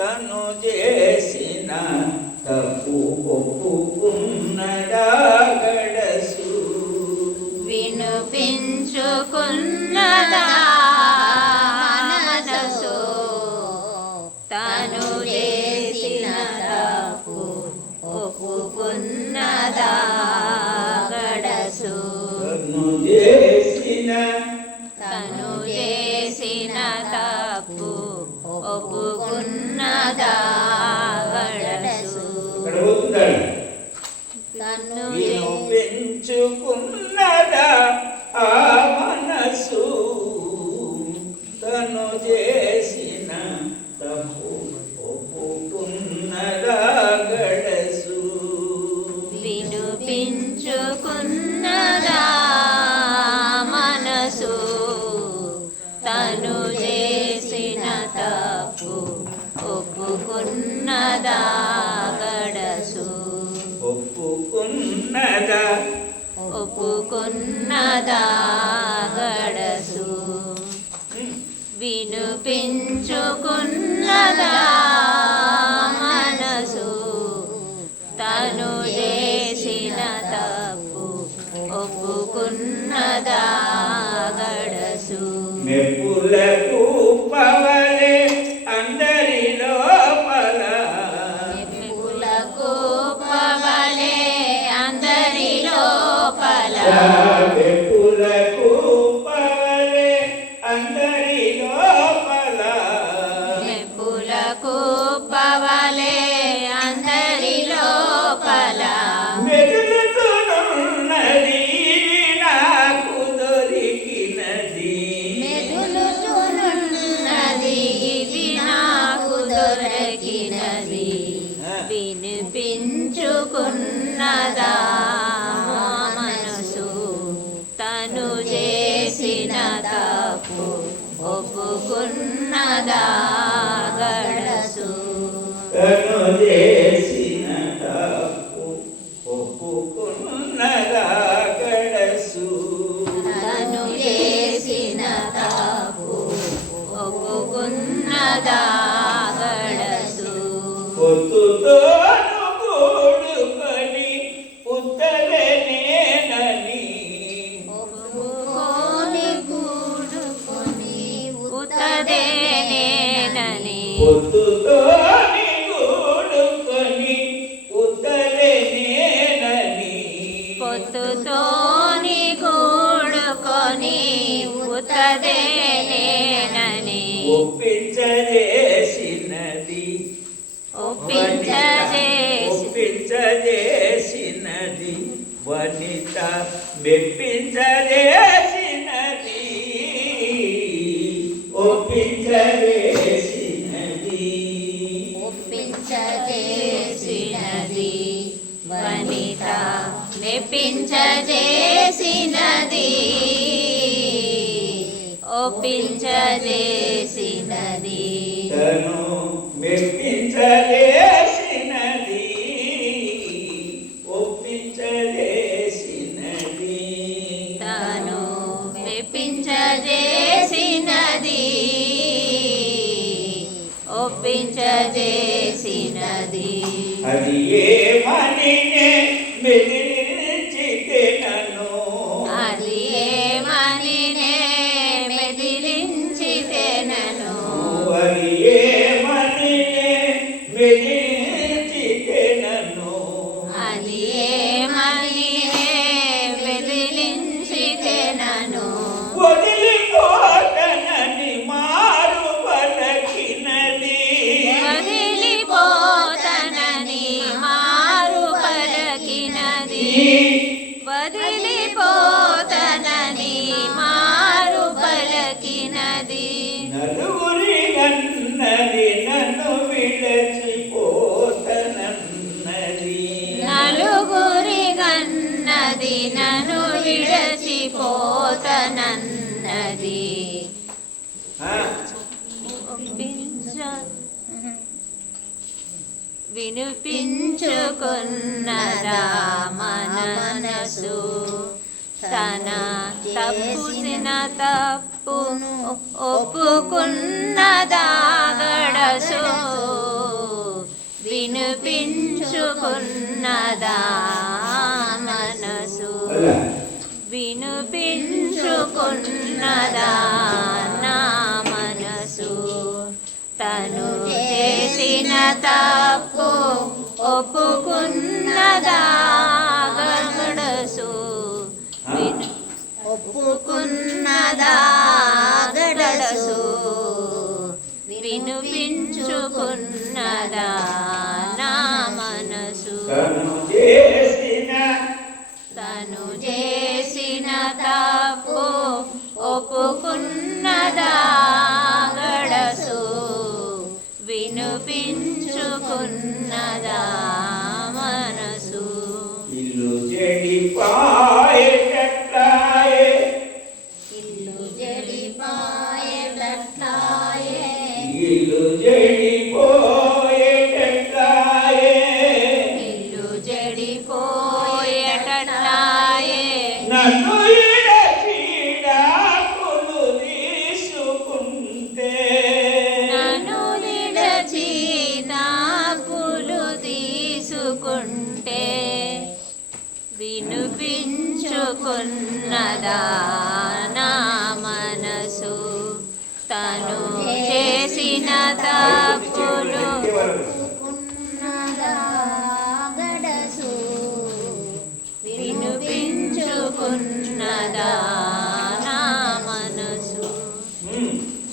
తను చేసిన తప్పు ఒప్పుకున్నదా గడసు వినిపించుకున్నదా మనసు తను చేసిన తప్పు ఒప్పుకున్నదా గడసు తను చేసిన తప్పు ఒప్పుకున్నదా గడసు తను పెంచుకున్నదా ఆ మనసు తను చేసిన తప్పు ఒప్పుకున్నదా గడసు వినిపించుకున్నదా మనసు తను చేసిన తప్పు ఒప్పుకున్నదా గడసు ఒప్పుకున్నదా గడసు వినిపించుకున్నదా మనసు తను చేసిన తప్పు ఒప్పుకున్నదా గడసు మెప్పులకు పవలే అందరి లోపల మెప్పులకు పవలే అందరి లోపల మెప్పులకు పవలే అందరి లోపల మెప్పులకు పవలే అందరి లోపల మెదులుతున్నది నాకు దొరికినది మెదులుతున్నది ఇది నాకు దొరికినది వినిపించుకున్నదా మనసు తను చేసిన తప్పు ఒప్పుకున్నదా గడసు తను చేసిన తప్పు ఒప్పుకున్నదా గడసు తను చేసిన తప్పు ఒప్పుకున్నదా గడసు పొత్తుతోను కూడుకొని ఉత్తరనేనని ఒప్పుకొని కూడుకొని ఉత్తదేనేనని పొత్తుతోని కూడుకొని ఉత్తరనేనని పొత్తుతోని కూడుకొని ఉత్తదేనేనని ఒప్పించజేసినది ఒప్పించజేసినది వనిత మెప్పించజేసినది ఒప్పించజేసినది వనిత మెప్పించజేసినది ఒప్పించజేసినది తను మెప్పించజేసినది ఒప్పించజేసినది తను మెప్పించజేసినది ఒప్పించజేసినది అది ఏమని మెదిలించితే నన్ను అది ఏమని మెదిలించితే నన్ను అది ఏమని మెదిలించితే నన్ను అది ఏమని మెదిలించితే నన్ను వదిలిపోతనని మారు పలకినది వదిలిపోతనని మారు పలకినది వదిలిపోతనని మారు పలకినది నలుగురి గన్నది నన్ను విడచిపోతనన్నది నలుగురి గన్నది నన్ను విడచిపోతనన్నది వినిపించుకున్నదా మనసు తన తప్పుసిన తప్పు ఒప్పుకున్నదా గడసు వినుపించుకున్నదా మనసు వినుపించుకున్నదా నా మనసు తను చేసిన తప్పు ఒప్పుకున్నదా గడసు ఒప్పుకున్నదా గడసు వినుపించుకున్నదా నా మనసు తను చేసిన తప్పు ఒప్పుకున్నదా గడసు వినుపించుకున్నదా మనసు ఇల్లు చెడిపాయే ఇల్లు చెడిపాయే ఇల్లు చెడిపోయేటట్లాయే ఇల్లు చెడిపోయేటట్లాయే నన్ను చీడాకులు తీసుకుంటే నన్ను విడచి నాకులు తీసుకుంటే వినుపించుకున్నదా నా మనసు తను చేసిన తప్పులు గడసు వినుపించుకున్నదా నా మనసు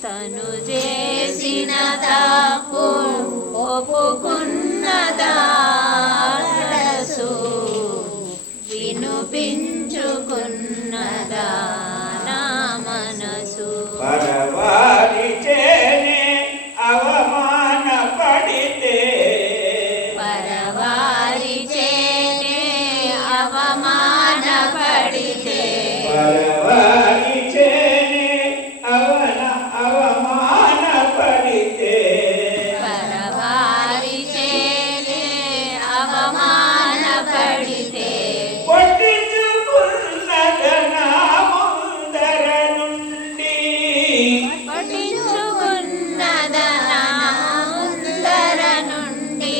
తను చేసిన తప్పు ఒప్పుకున్నదా గడసు వినుపించుకున్నదా నా మనసు పరవారి చేనే అవమాన పడితే పరవారి చేనే అవమాన పడితే పరవారి చేనే అవమాన పడితే పరవారి చేనే అవమాన పడితే పట్టించుకున్నదనా ముందర నుండి పట్టించుకున్నదనా ముందర నుండి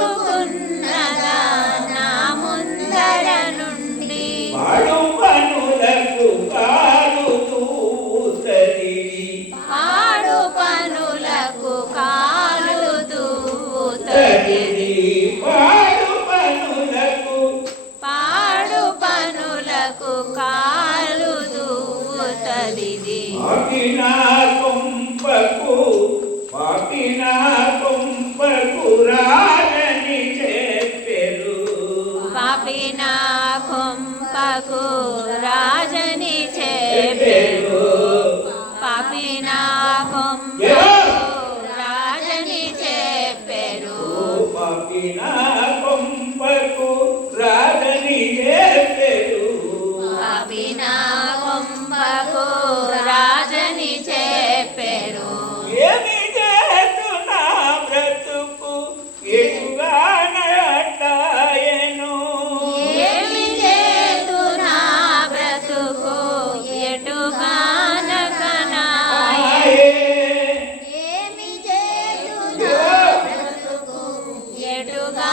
పట్టించుకున్నదా నా ముందర నుండి పాడు పనులకు కాలు దూతది పాడు పనులకు కాలు దూతది పాడు పనులకు పాడు పనులకు కాలు దూతది పాపినా కుంపకు రాజని చెప్పెరు పాపిన కొంపకు రాజని చెప్పెరు పాపిన కొంపకు రాజని చెప్పెరు పాపినా కుంపకు రాజని చెప్పెరు పాపిన కొంపకు రాజని చెప్పెరు ఏమి చేస్తున్నా బ్రతుకు ఎటుగానటాయను ఏమి చేతు నా బ్రతుకు ఎటుగానకనాయే ఏమి చేతు నా బ్రతుకు ఎటుగా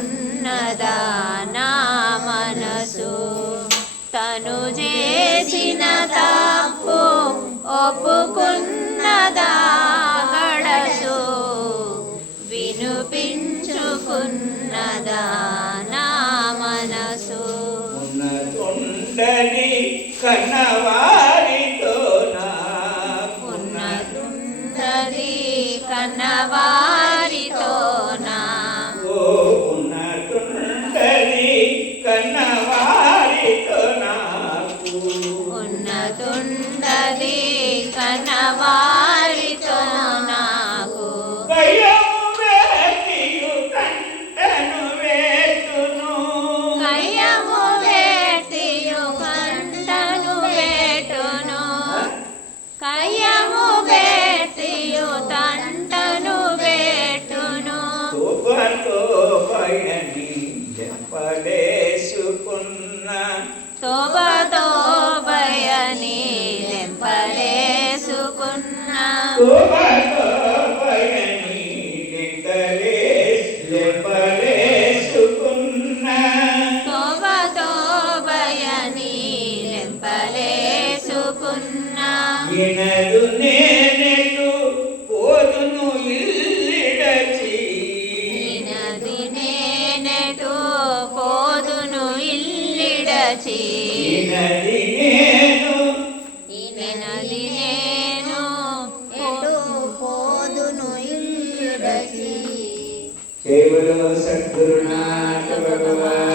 చేసుకున్నదా నా మనసు తను చేసిన తప్పు ఒప్పుకున్నదా గడసు వినుపించుకున్నదా నా మనసు ఉన్నతుండని కన్నవారితో ఉన్నదున్నది కన్నవారితో నా ఉన్నతుండని కన్నవారితో నాకు ఉన్నదున్నది కన్నవారితో నాకు కయ్యము వేటియు కంటను వేటును కయ్యము వేటియు కంటను వేటును కయ్యము వేటియు తంటను వేటును తోబతో పయని లెంపలేసుకున్న తోబతో భయని లెంపలేసుకున్న తోబతో పయని లెంపలేసుకున్న తోబతో భయని లెంపలేసుకున్న ఇనదు నేనెటు పోదును ఇల్లిడచి నది నేనెటు పోదును ఇల్లిడచి ఇనది నేను నది నేను ఎటు పోదును ఇల్లిడచి కేవలం సద్గురునాథ భగవాన్